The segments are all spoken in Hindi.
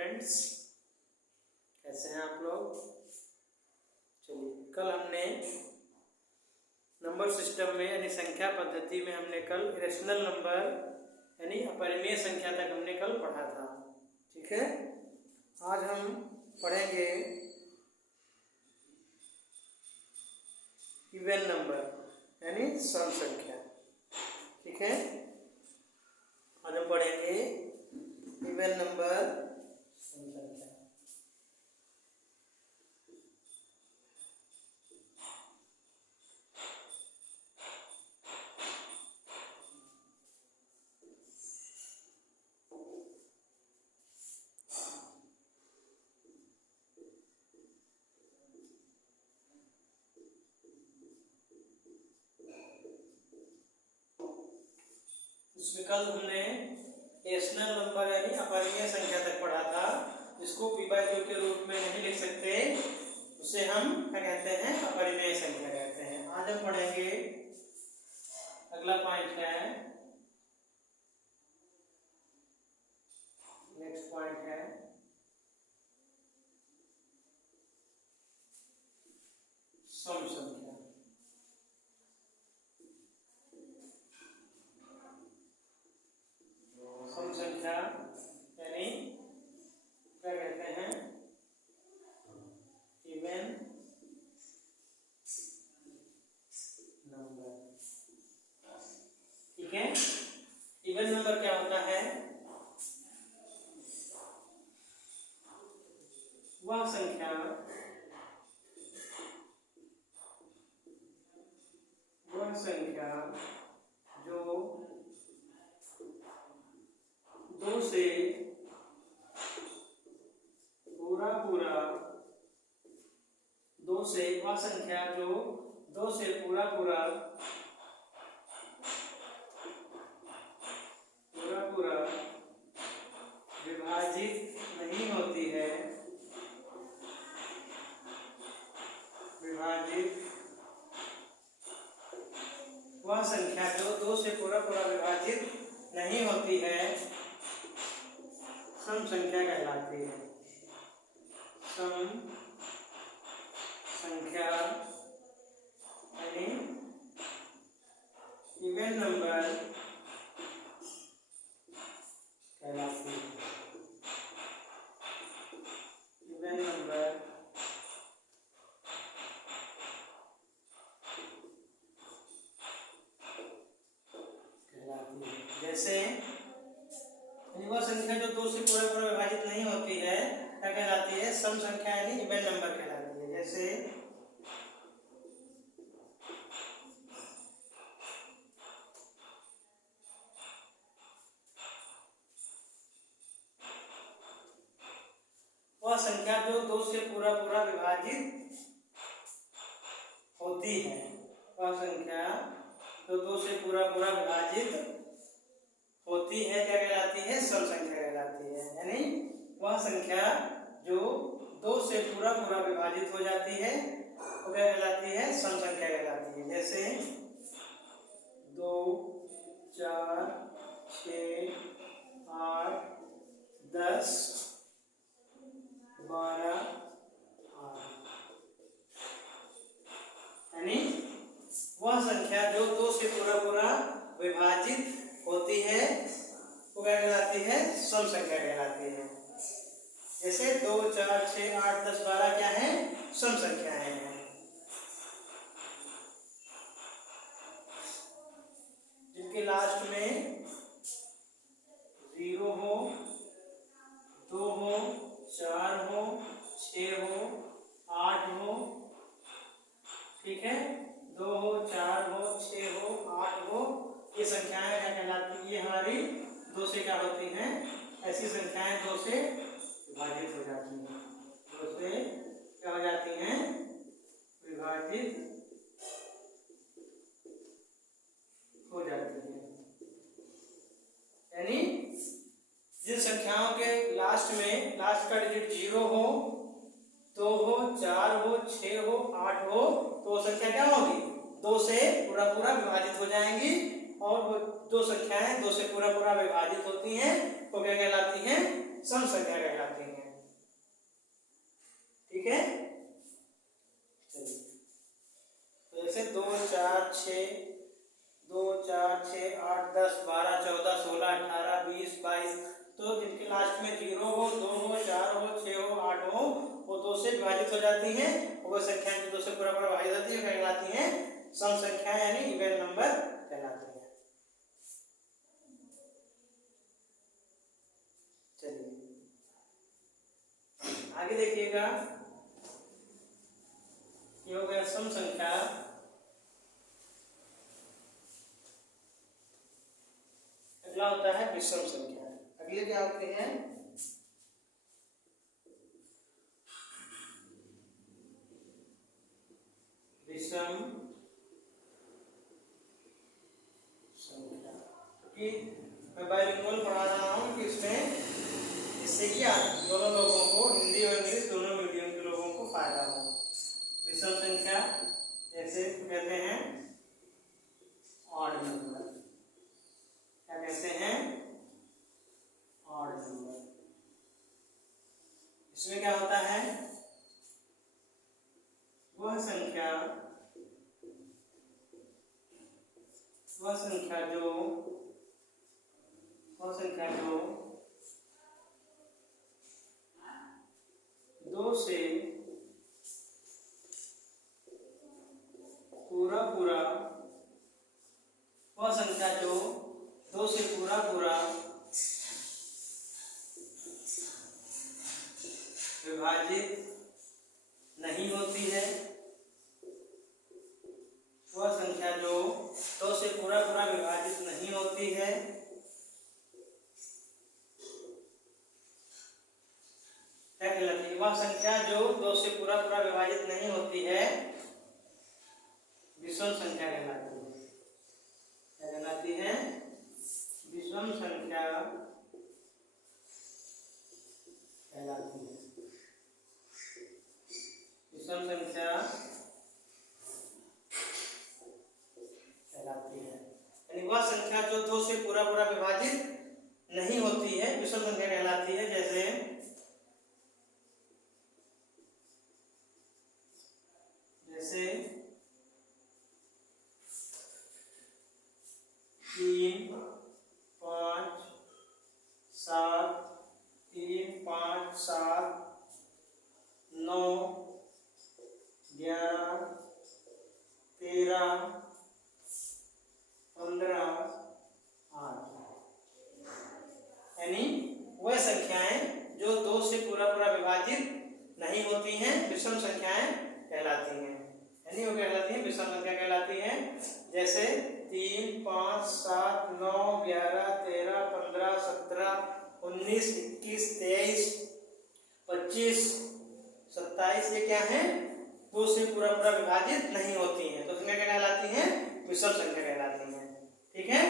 स्टूडेंट्स, कैसे हैं आप लोग। चलिए, कल हमने नंबर सिस्टम में यानी संख्या पद्धति में हमने कल इरेशनल नंबर यानी अपरिमेय संख्या तक हमने कल पढ़ा था। ठीक है, आज हम पढ़ेंगे इवन नंबर यानी सम संख्या। ठीक है, आज हम पढ़ेंगे इवन नंबर सम संख्या। इसमें कल हमने रेशनल नंबर यानी अपरिमेय संख्या तक पढ़ा था, जिसको p/2 के रूप में नहीं लिख सकते, उसे हम क्या कहते हैं, अपरिमेय संख्या कहते हैं। आज हम पढ़ेंगे, अगला पॉइंट है, नेक्स्ट पॉइंट है सम संख्या। सम संख्या यानी क्या कहते हैं, इवन नंबर। ठीक है, इवन नंबर क्या होता है, वह संख्या जो दो से वह संख्या जो दो से पूरा विभाजित नहीं होती है, वह संख्या जो दो से पूरा विभाजित नहीं होती है सम संख्या कहलाती है। सम संख्या यानी इवन नंबर कहलाती है। इवन नंबर कहलाती है। जैसे वह संख्या जो दो से पूरा विभाजित नहीं होती है क्या कहलाती है, सम संख्या यानी इवन नंबर कहलाती है। जैसे वह संख्या जो दो से पूरा विभाजित होती है, वह संख्या जो दो से पूरा विभाजित होती है क्या कहलाती है, सम संख्या कहलाती है। यानी वह संख्या जो दो से पूरा विभाजित हो जाती है वो क्या कहलाती है, सम संख्या कहलाती है। जैसे 2, 4, 6, 8, 10, 12, 8। यानी वह संख्या जो दो से पूरा विभाजित होती है वो क्या कहलाती है, सम संख्या कहलाती है। जैसे 2, 4, 6, 8, 10, 12 क्या है, सम संख्याएं हैं। जिनके लास्ट में 0 हो, 2 हो, 4 हो, 6 हो, 8 हो, ठीक है, 2 हो, 4 हो, 6 हो, 8 हो, ये संख्याएं क्या कहलाती है, ये हमारी दो से क्या होती हैं, ऐसी संख्याएं दो से विभाजित हो जाती हैं, दो से क्या हो जाती हैं, विभाजित हो जाती हैं। यानी जिन संख्याओं के लास्ट का डिजिट 0 हो, 2 हो, 4 हो, 6 हो, 8 हो, तो वो संख्या क्या होगी, दो से पूरा विभाजित हो जाएंगी। और वो दो संख्याएं दो से पूरा विभाजित होती हैं तो क्या कहलाती हैं, सम संख्या कहलाती हैं। ठीक है। चलिए तो जैसे 2 4 6 2 4 6 8 10 12 14 16 18 20 22, तो जिनके लास्ट में 0 हो, 2 हो, 4 हो, 6 हो, 8 हो, वो 2 से विभाजित हो जाती हैं। वो संख्या जो 2 से पूरा पूरा विभाजित होती है कहलाती हैं सम संख्या यानी इवन नंबर कहलाती है। चलिए आगे देखिएगा, ये हो गया सम संख्या। अगला होता है विषम संख्या। अगले क्या होते हैं? विषम संख्या। कि मैं बाइलिंगुअल पढ़ा रहा हूँ कि इसमें इससे क्या दोनों लोगों को, हिंदी और इंग्लिश दोनों मीडियम के लोगों को फायदा हो। विषम संख्या जैसे कहते हैं ऑड नंबर। क्या कहते हैं? Odd number. इसमें क्या होता है? वह संख्या जो 2 से पूरा पूरा, वह संख्या जो 2 से पूरा पूरा विभाजित नहीं होती है। वह संख्या जो 2 से पूरा पूरा विभाजित नहीं होती है, क्या कहलाती है? वह संख्या जो 2 से पूरा पूरा विभाजित नहीं होती है विषम संख्या कहलाती है। क्या कहलाती है? विषम संख्या कहलाती है। विषम संख्या कहलाती है, यानी वह संख्या जो 2 से पूरा पूरा विभाजित नहीं होती है विषम संख्या कहलाती है। जैसे 3 5 7 3 5 7 9 11 13 15 8, यानी वह संख्याएं जो 2 से पूरा पूरा विभाजित नहीं होती हैं विषम संख्याएं कहलाती हैं। यानी वो कहलाती हैं विषम संख्या कहलाती हैं। जैसे 3 5 7 9 11 13 15 17 19 21 23 25 27, ये क्या है? 2 से पूरा पूरा विभाजित नहीं होती हैं, तो संख्या क्या कहलाती हैं? विषम संख्या कहलाती हैं। ठीक है,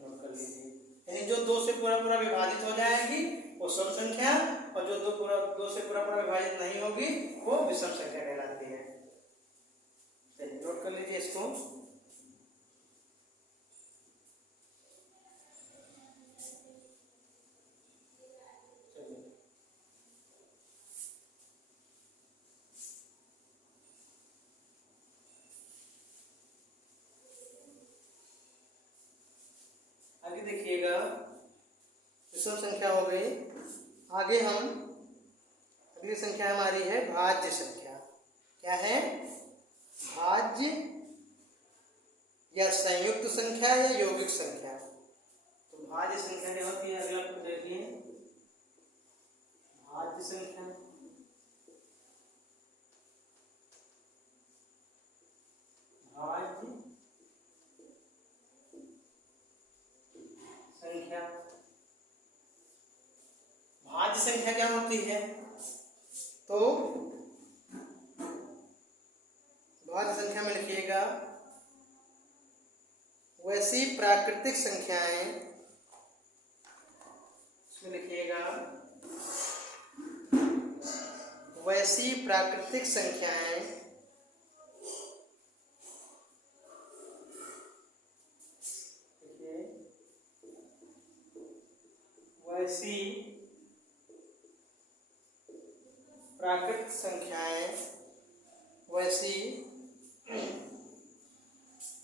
नोट कर लीजिए। यानी जो 2 से पूरा पूरा विभाजित हो जाएगी वो सम संख्या, और जो 2 से पूरा पूरा विभाजित नहीं होगी वो विषम संख्या कहलाती है। चलिए नोट कर लीजिए इसको। आगे देखिएगा, विषम संख्या हो गई। आगे हम अगली संख्या हमारी है भाज्य संख्या। क्या है? भाज्य या संयुक्त संख्या या यौगिक संख्या। तो भाज्य संख्या क्या होती है? अगला आपको देखिए, भाज्य संख्या भाज्य संख्या क्या होती है? तो भाज्य संख्या में लिखिएगा वैसी प्राकृतिक संख्याएं, इसमें लिखिएगा वैसी प्राकृतिक संख्याएं वैसी प्राकृतिक संख्याएं वैसी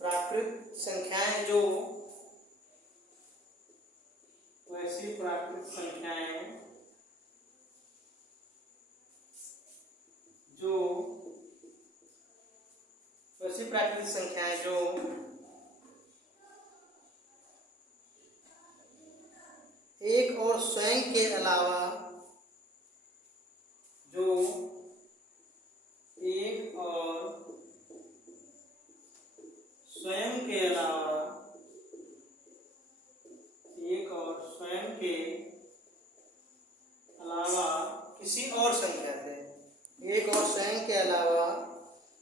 प्राकृत संख्याएं जो वैसी प्राकृत संख्याएं जो वैसी प्राकृतिक संख्याएं जो एक और स्वयं के अलावा जो एक और स्वयं के अलावा एक और स्वयं के अलावा किसी और संख्या से एक और स्वयं के अलावा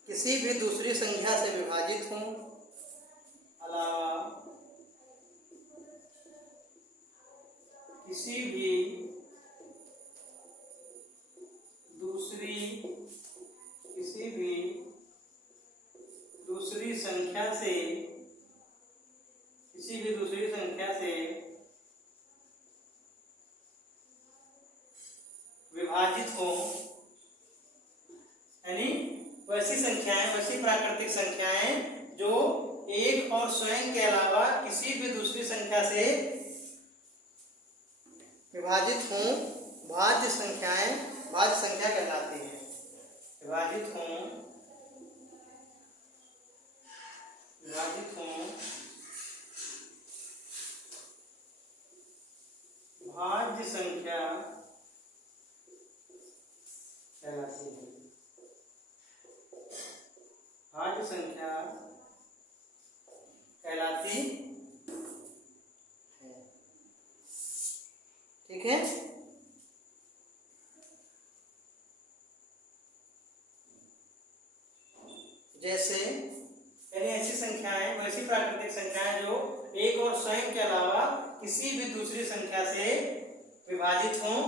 किसी भी दूसरी संख्या से विभाजित हों अलावा किसी भी दूसरी संख्या से विभाजित हो, यानी वैसी संख्याएं वैसी प्राकृतिक संख्याएं जो एक और स्वयं के अलावा किसी भी दूसरी संख्या से विभाजित हों भाज्य संख्या कहलाती है। विभाजित हों भाज्य संख्या कहलाती है। भाज्य संख्या कहलाती है। ठीक है। जैसे यानी ऐसी संख्याएं वैसी प्राकृतिक संख्याएं जो एक और स्वयं के अलावा किसी भी दूसरी संख्या से विभाजित हों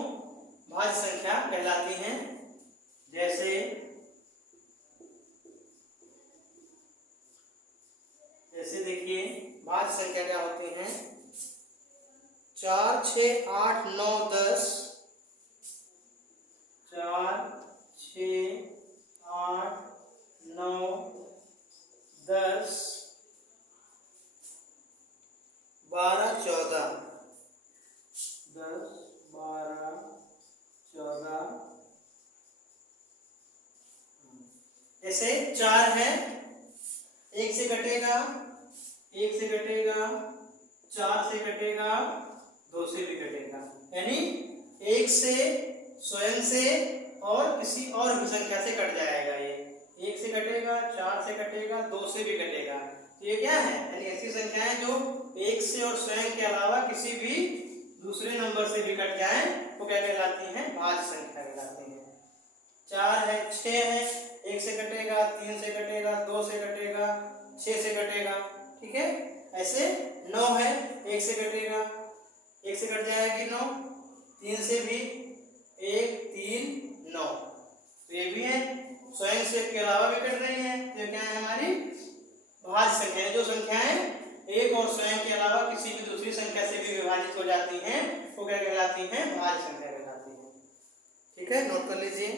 भाज्य संख्या कहलाती हैं। जैसे देखिए भाज्य संख्या क्या होती हैं 4, 6, 8, 9, 10 4, 6, 8, 9, 10 12, 14 10, 12, 14 जैसे 4 है 1 से कटेगा 4 से कटेगा 2 से भी कटेगा, यानी 1 से स्वयं से और किसी और भी संख्या से कट जाएगा। ये 1 से कटेगा 4 से कटेगा 2 से भी कटेगा। तो ये क्या है यानी ऐसी संख्याएं जो 1 से और स्वयं के अलावा किसी भी दूसरे नंबर से भी कट जाए वो क्या कहलाती हैं भाज्य संख्या कहलाती हैं। 4 है 6 है 1 से कटेगा 3 से कटेगा 2 से कटेगा 6 से कटेगा। ठीक है। ऐसे 9 है 1 से कटेगा 1 से कट जाएगी 9 3 से भी 1 3 9 तो ये भी है स्वयं से के अलावा भी कट रही है। तो क्या है हमारी भाज्य संख्याएं जो संख्याएं एक और स्वयं के अलावा किसी भी दूसरी संख्या से भी विभाजित हो जाती हैं वो क्या कहलाती हैं भाज्य संख्या कहलाती हैं। ठीक है नोट कर लीजिए।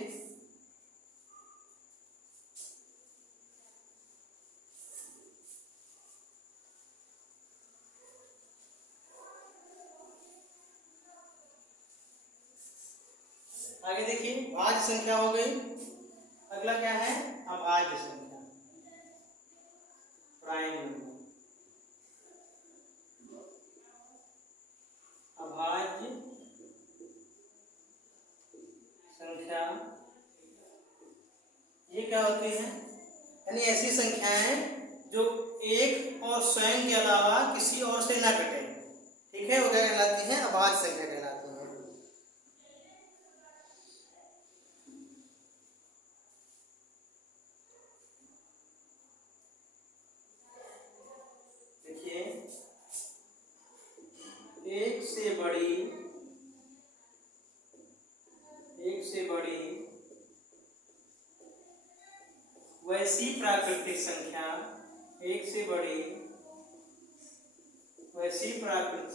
आगे देखिए भाज्य संख्या हो गई। अगला क्या है अभाज्य संख्या प्राइम नंबर। अभाज्य संख्या ये क्या होती है यानी ऐसी संख्याएं जो एक और स्वयं के अलावा किसी और से ना कटे। ठीक है वो क्या कहलाती है अभाज्य संख्या कहलाती है। एक से बड़ी वैसी प्राकृतिक संख्या एक से बड़ी वैसी प्राकृतिक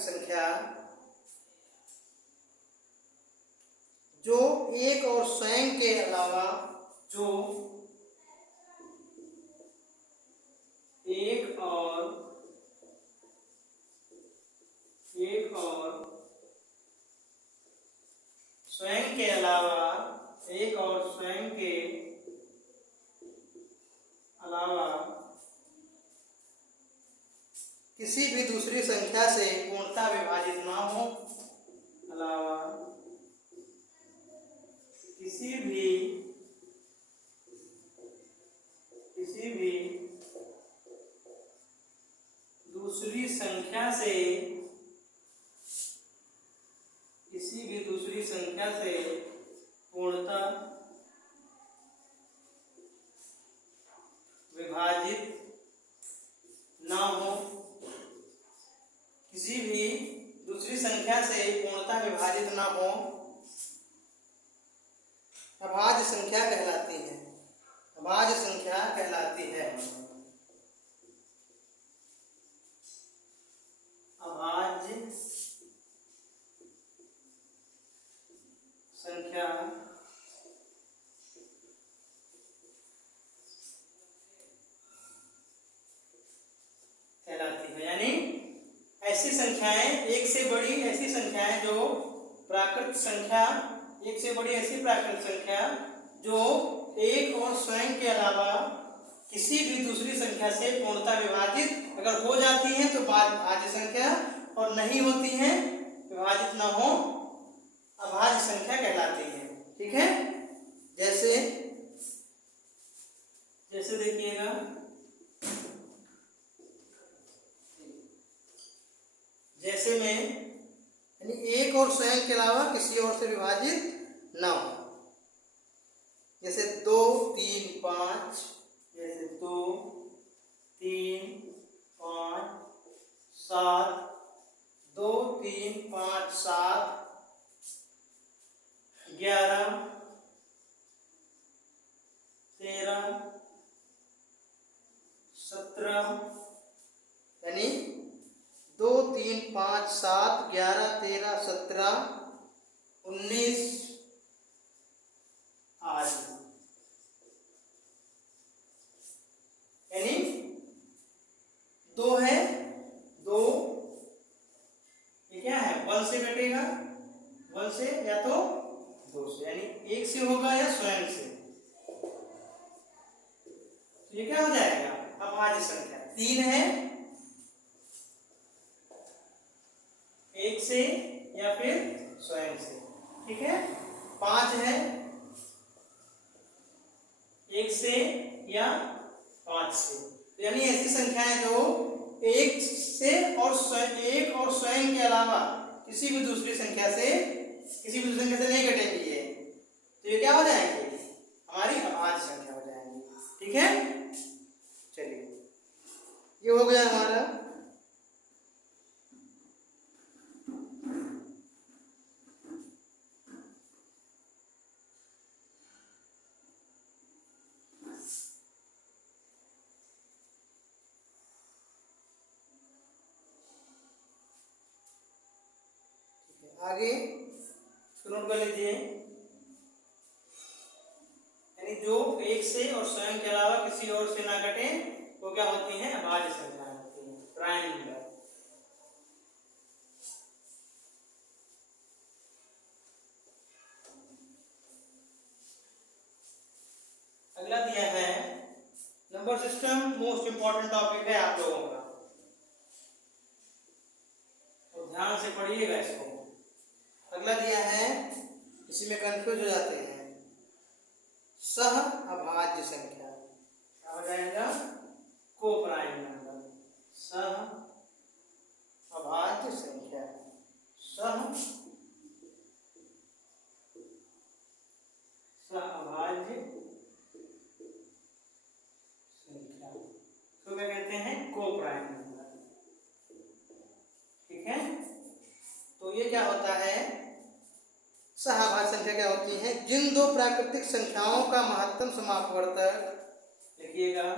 संख्या जो एक और स्वयं के अलावा जो एक और स्वयं के अलावा एक और स्वयं के अलावा किसी भी दूसरी संख्या से पूर्णतः विभाजित ना हो, अलावा किसी भी दूसरी संख्या से पूर्णतः विभाजित ना हो, किसी भी दूसरी संख्या से पूर्णतः विभाजित ना हो, अभाज्य संख्या कहलाती है। अभाज्य संख्या कहलाती है। अभाज्य संख्या कहलाती है। यानी ऐसी संख्याएं, एक से बड़ी ऐसी संख्याएं जो प्राकृत संख्या, एक से बड़ी ऐसी प्राकृत संख्या जो एक और स्वयं के अलावा किसी भी दूसरी संख्या से पूर्णतः विभाजित अगर हो जाती हैं तो भाज्य संख्या, और नहीं होती हैं, विभाजित न हो, अभाज्य संख्या कहलाती है। ठीक है। जैसे देखिएगा, जैसे में यानी एक और स्वयं के अलावा किसी और से विभाजित न हो, जैसे 2, 3, 5, जैसे 2, 3, 5, 7, 2, 3, 5, 7, 11, 13, 17, यानी 2, 3, 5, 7, 11, 13, 17, 19 आदि। यानी 2 है, 2 ये क्या है, 1 से कटेगा, 1 से या तो 2 से, यानी 1 से होगा या स्वयं से, तो ये क्या हो जाएगा, अभाज्य संख्या। 3 है, 1 से या फिर स्वयं से। ठीक है। 5 है, 1 से या 5 से, यानी ऐसी संख्याएं जो एक और स्वयं के अलावा किसी भी दूसरी संख्या से नहीं घटेंगी है, तो ये क्या हो जाएंगे, हमारी अभाज्य संख्या हो जाएंगी। ठीक है। चलिए, ये हो गया हमारा आगे नोट कर लीजिए। यानी जो एक से और स्वयं के अलावा किसी और से ना घटे वो क्या होती है, अभाज्य संख्या होती है, प्राइम नंबर। अगला दिया है number system, most important topic है आप लोगों का, तो ध्यान से पढ़िएगा इसको। अगला दिया है, इसी में कंफ्यूज हो जाते हैं, सह अभाज्य संख्या। क्या हो जाएगा, को प्राइम नंबर, सह अभाज्य संख्या, सह अभाज्य संख्या, तो क्या कहते हैं, को प्राइम नंबर। ठीक है। तो ये क्या होता है, सहअभाज्य संख्या क्या होती है, जिन दो प्राकृतिक संख्याओं का महत्तम समापवर्तक, लिखिएगा,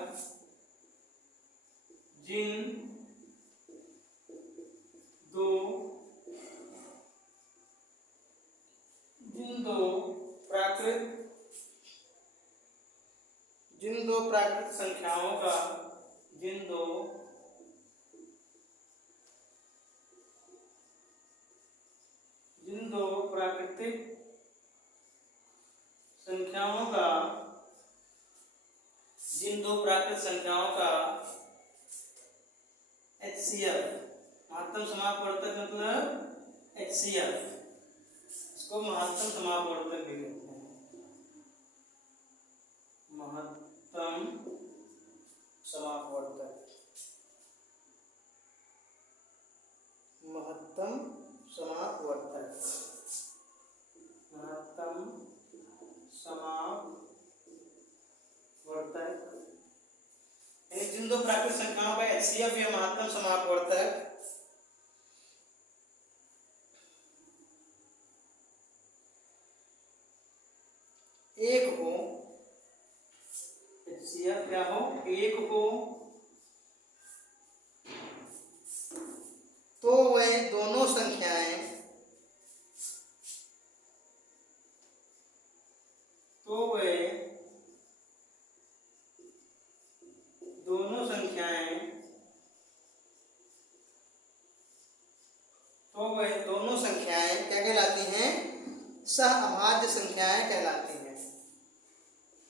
जिन जिन दो प्राकृत संख्याओं का जिन दो प्राकृतिक संख्याओं का HCF महत्तम समापवर्तक मतलब HCF, इसको महत्तम समापवर्तक भी कहते हैं। महत्तम समापवर्तक जिन दो प्राकृत संख्याओं का HCF या महत्तम समापवर्तक एक हो, HCF क्या हो, एक हो, तो वह दोनों संख्याएं क्या कहलाती हैं, सहअभाज्य संख्याएं कहलाती हैं।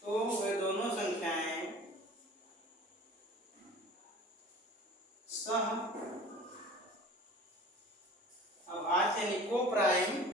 तो वे दोनों संख्याएं सह